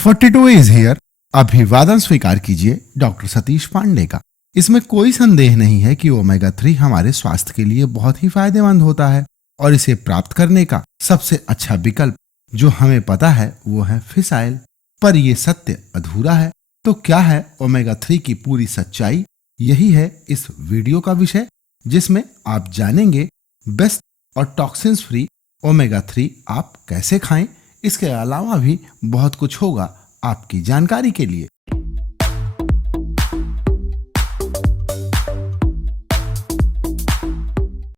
42 is here. अभिवादन स्वीकार कीजिए डॉक्टर सतीश पांडे का। इसमें कोई संदेह नहीं है कि ओमेगा 3 हमारे स्वास्थ्य के लिए बहुत ही फायदेमंद होता है और इसे प्राप्त करने का सबसे अच्छा विकल्प जो हमें पता है वो है फिश ऑयल। पर यह सत्य अधूरा है। तो क्या है ओमेगा 3 की पूरी सच्चाई? यही है इस वीडियो का विषय, जिसमें आप जानेंगे बेस्ट और टॉक्सिन्स फ्री ओमेगा 3 आप कैसे खाएं। इसके अलावा भी बहुत कुछ होगा आपकी जानकारी के लिए।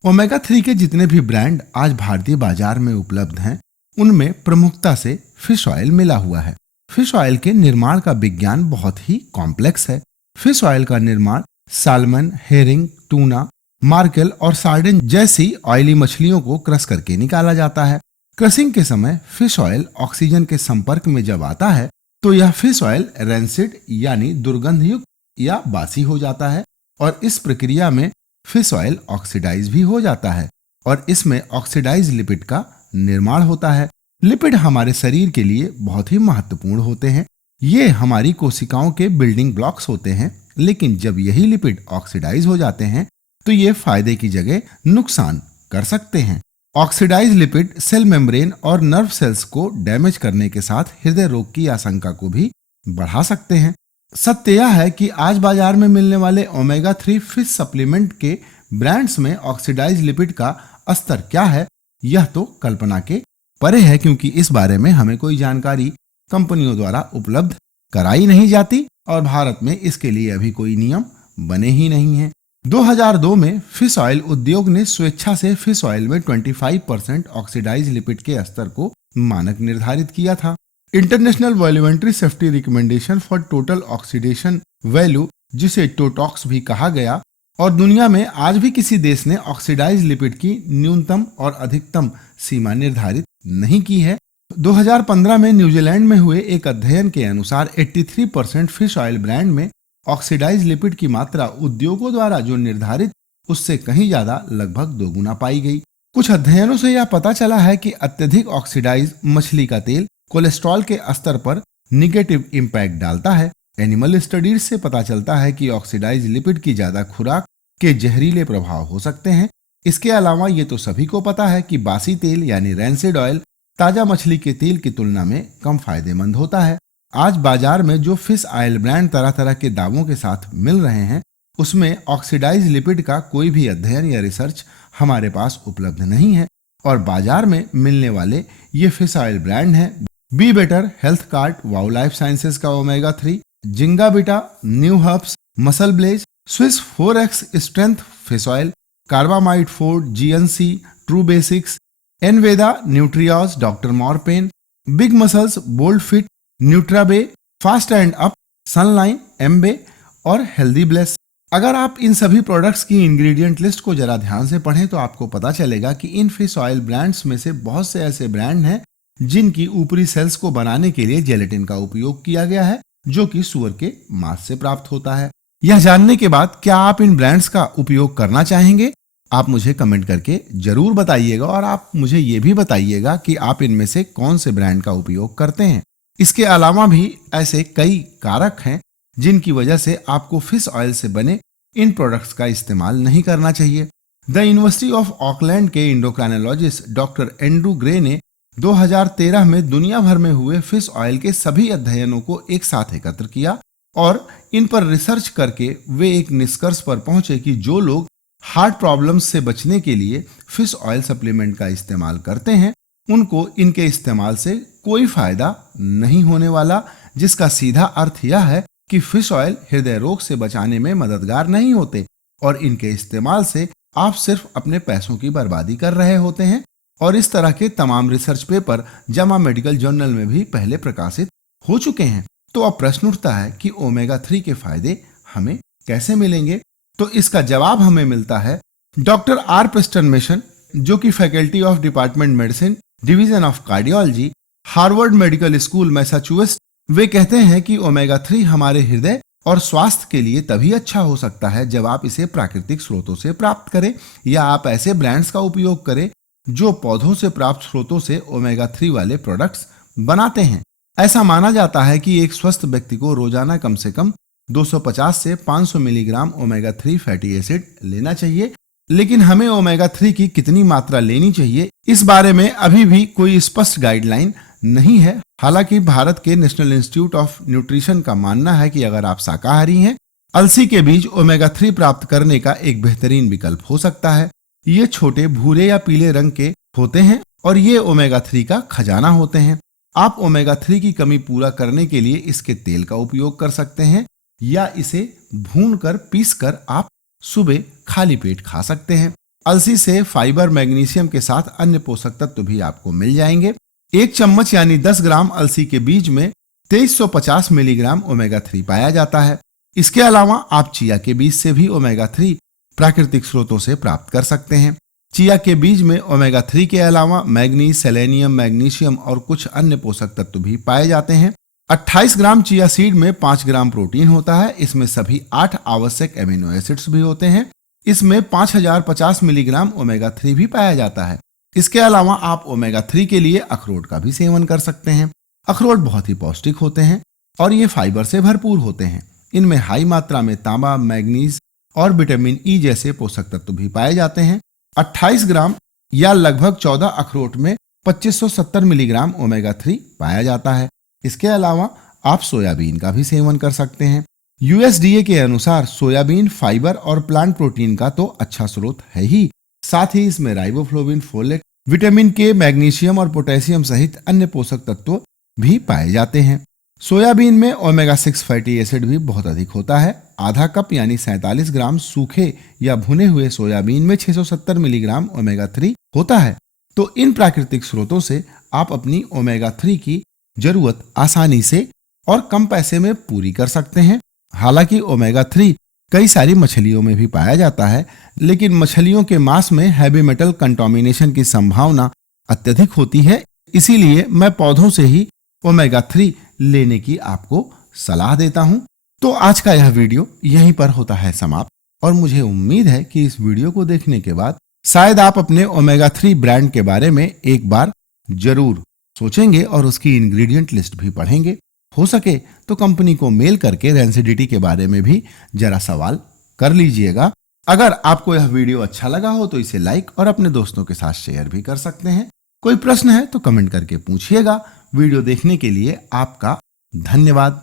ओमेगा 3 के जितने भी ब्रांड आज भारतीय बाजार में उपलब्ध हैं, उनमें प्रमुखता से फिश ऑयल मिला हुआ है। फिश ऑयल के निर्माण का विज्ञान बहुत ही कॉम्प्लेक्स है। फिश ऑयल का निर्माण साल्मन, हेरिंग, टूना, मार्केल और सार्डिन जैसी ऑयली मछलियों को क्रश करके निकाला जाता है। क्रशिंग के समय फिश ऑयल ऑक्सीजन के संपर्क में जब आता है तो यह फिश ऑयल रेंसिड यानी दुर्गंध युक्त या बासी हो जाता है और इस प्रक्रिया में फिश ऑयल ऑक्सीडाइज भी हो जाता है और इसमें ऑक्सीडाइज लिपिड का निर्माण होता है। लिपिड हमारे शरीर के लिए बहुत ही महत्वपूर्ण होते हैं। ये हमारी कोशिकाओं के बिल्डिंग ब्लॉक्स होते हैं, लेकिन जब यही लिपिड ऑक्सीडाइज हो जाते हैं तो ये फायदे की जगह नुकसान कर सकते हैं। ऑक्सीडाइज लिपिड सेल मेम्ब्रेन और नर्व सेल्स को डैमेज करने के साथ हृदय रोग की आशंका को भी बढ़ा सकते हैं। सत्य यह है कि आज बाजार में मिलने वाले ओमेगा 3 फिश सप्लीमेंट के ब्रांड्स में ऑक्सीडाइज लिपिड का स्तर क्या है, यह तो कल्पना के परे है, क्योंकि इस बारे में हमें कोई जानकारी कंपनियों द्वारा उपलब्ध कराई नहीं जाती और भारत में इसके लिए अभी कोई नियम बने ही नहीं है। 2002 में फिश ऑयल उद्योग ने स्वेच्छा से फिश ऑयल में 25% ऑक्सीडाइज लिपिड के स्तर को मानक निर्धारित किया था। International voluntary safety recommendation for total oxidation value, जिसे टोटॉक्स भी कहा गया, और दुनिया में आज भी किसी देश ने ऑक्सीडाइज लिपिड की न्यूनतम और अधिकतम सीमा निर्धारित नहीं की है। 2015 में न्यूजीलैंड में हुए एक अध्ययन के अनुसार 83% फिश ऑयल ब्रांड में ऑक्सीडाइज लिपिड की मात्रा उद्योगों द्वारा जो निर्धारित उससे कहीं ज्यादा लगभग दोगुना पाई गई। कुछ अध्ययनों से यह पता चला है कि अत्यधिक ऑक्सीडाइज मछली का तेल कोलेस्ट्रॉल के स्तर पर निगेटिव इम्पैक्ट डालता है। एनिमल स्टडीज से पता चलता है कि ऑक्सीडाइज लिपिड की ज्यादा खुराक के जहरीले प्रभाव हो सकते हैं। इसके अलावा ये तो सभी को पता है कि बासी तेल यानी रैंसिड ऑयल ताजा मछली के तेल की तुलना में कम फायदेमंद होता है। आज बाजार में जो फिश ऑयल ब्रांड तरह तरह के दावों के साथ मिल रहे हैं, उसमें ऑक्सीडाइज लिपिड का कोई भी अध्ययन या रिसर्च हमारे पास उपलब्ध नहीं है और बाजार में मिलने वाले ये फिश ऑयल ब्रांड हैं be better, HealthKart, Wow Life Sciences का Omega 3, Zingavita, new herbs, MuscleBlaze, Swiss 4x strength fish oil, carbamide 4, GNC, TrueBasics, एनवेदा, न्यूट्रियॉस, doctor Morepen, big muscles, Boldfit, Nutrabay, Fast and Up, सनलाइन, एम्बे और healthy bless. अगर आप इन सभी products की इंग्रेडिएंट लिस्ट को जरा ध्यान से पढ़ें तो आपको पता चलेगा कि इन फिश ऑयल ब्रांड्स में से बहुत से ऐसे ब्रांड हैं जिनकी ऊपरी सेल्स को बनाने के लिए जेलेटिन का उपयोग किया गया है, जो कि सुअर के मांस से प्राप्त होता है। यह जानने के बाद क्या आप इन ब्रांड्स का उपयोग करना चाहेंगे? आप मुझे कमेंट करके जरूर बताइएगा और आप मुझे ये भी बताइएगा कि आप इनमें से कौन से ब्रांड का उपयोग करते हैं। इसके अलावा भी ऐसे कई कारक हैं जिनकी वजह से आपको फिश ऑयल से बने इन प्रोडक्ट्स का इस्तेमाल नहीं करना चाहिए। द यूनिवर्सिटी ऑफ ऑकलैंड के एंडोक्राइनोलॉजिस्ट डॉक्टर एंड्रू ग्रे ने 2013 में दुनिया भर में हुए फिश ऑयल के सभी अध्ययनों को एक साथ एकत्र किया और इन पर रिसर्च करके वे एक निष्कर्ष पर पहुंचे कि जो लोग हार्ट प्रॉब्लम्स से बचने के लिए फिश ऑयल सप्लीमेंट का इस्तेमाल करते हैं, उनको इनके इस्तेमाल से कोई फायदा नहीं होने वाला, जिसका सीधा अर्थ यह है कि फिश ऑयल हृदय रोग से बचाने में मददगार नहीं होते और इनके इस्तेमाल से आप सिर्फ अपने पैसों की बर्बादी कर रहे होते हैं। और इस तरह के तमाम research paper Jama medical journal में भी पहले प्रकाशित हो चुके हैं। तो अब प्रश्न उठता है कि ओमेगा 3 के फायदे हमें कैसे मिलेंगे? तो इसका जवाब हमें मिलता है डॉक्टर आर प्रेस्टन मेसन, जो कि faculty of department medicine, division of cardiology, Harvard medical school, Massachusetts. वे कहते हैं कि ओमेगा 3 हमारे हृदय और स्वास्थ्य के लिए तभी अच्छा हो सकता है जब आप इसे प्राकृतिक स्रोतों से प्राप्त करें या आप ऐसे ब्रांड्स का उपयोग करें जो पौधों से प्राप्त स्रोतों से ओमेगा 3 वाले प्रोडक्ट्स बनाते हैं। ऐसा माना जाता है कि एक स्वस्थ व्यक्ति को रोजाना कम से कम 250 से 500 मिलीग्राम ओमेगा 3 फैटी एसिड लेना चाहिए। लेकिन हमें ओमेगा 3 की कितनी मात्रा लेनी चाहिए, इस बारे में अभी भी कोई स्पष्ट गाइडलाइन नहीं है। हालांकि भारत के नेशनल इंस्टीट्यूट ऑफ न्यूट्रिशन का मानना है कि अगर आप शाकाहारी हैं, अलसी के बीज ओमेगा 3 प्राप्त करने का एक बेहतरीन विकल्प हो सकता है। ये छोटे भूरे या पीले रंग के होते हैं और ये ओमेगा 3 का खजाना होते हैं। आप ओमेगा 3 की कमी पूरा करने के लिए इसके तेल का उपयोग कर सकते हैं या इसे भूनकर पीसकर आप सुबह खाली पेट खा सकते हैं। अलसी से फाइबर, मैग्नीशियम के साथ अन्य पोषक तत्व भी आपको मिल जाएंगे। एक चम्मच यानी 10 ग्राम अलसी के बीज में 2350 मिलीग्राम ओमेगा 3 पाया जाता है। इसके अलावा आप चिया के बीज से भी ओमेगा 3 प्राकृतिक स्रोतों से प्राप्त कर सकते हैं। चिया के बीज में ओमेगा 3 के अलावा मैग्नीज, सेलेनियम, मैग्नीशियम और कुछ अन्य पोषक तत्व भी पाए जाते हैं। 28 ग्राम चिया सीड में 5 ग्राम प्रोटीन होता है। इसमें सभी 8 आवश्यक एमिनो एसिड्स भी होते हैं। इसमें 5050 मिलीग्राम ओमेगा 3 भी पाया जाता है। इसके अलावा आप ओमेगा 3 के लिए अखरोट का भी सेवन कर सकते हैं। अखरोट बहुत ही पौष्टिक होते हैं और ये फाइबर से भरपूर होते हैं। इनमें हाई मात्रा में तांबा, मैग्नीज और विटामिन ई जैसे पोषक तत्व भी पाए जाते हैं। 28 ग्राम या लगभग 14 अखरोट में 2570 मिलीग्राम ओमेगा 3 पाया जाता है। इसके अलावा आप सोयाबीन का भी सेवन कर सकते हैं। यूएसडीए के अनुसार सोयाबीन फाइबर और प्लांट प्रोटीन का तो अच्छा स्रोत है ही, साथ ही इसमें राइबोफ्लोविन, फोलेट, विटामिन के, मैग्नीशियम और पोटेशियम सहित अन्य पोषक तत्व भी पाए जाते हैं। सोयाबीन में ओमेगा 6 फैटी एसिड भी बहुत अधिक होता है। आधा कप यानी 47 ग्राम सूखे या भुने हुए सोयाबीन में 670 मिलीग्राम ओमेगा 3 होता है। तो इन प्राकृतिक स्रोतों से आप अपनी ओमेगा 3 की जरूरत आसानी से और कम पैसे में पूरी कर सकते हैं। हालांकि ओमेगा 3 कई सारी मछलियों में भी पाया जाता है, लेकिन मछलियों के मांस में हैवी मेटल कंटामिनेशन की संभावना अत्यधिक होती है। इसीलिए मैं पौधों से ही ओमेगा 3 लेने की आपको सलाह देता हूं। तो आज का यह वीडियो यहीं पर होता है समाप्त और मुझे उम्मीद है कि इस वीडियो को देखने के बाद शायद आप अपने ओमेगा 3 ब्रांड के बारे में एक बार जरूर सोचेंगे और उसकी इंग्रेडिएंट लिस्ट भी पढ़ेंगे। हो सके तो कंपनी को मेल करके रेंसिडिटी के बारे में भी जरा सवाल कर लीजिएगा। अगर आपको यह वीडियो अच्छा लगा हो तो इसे लाइक और अपने दोस्तों के साथ शेयर भी कर सकते हैं। कोई प्रश्न है तो कमेंट करके पूछिएगा। वीडियो देखने के लिए आपका धन्यवाद।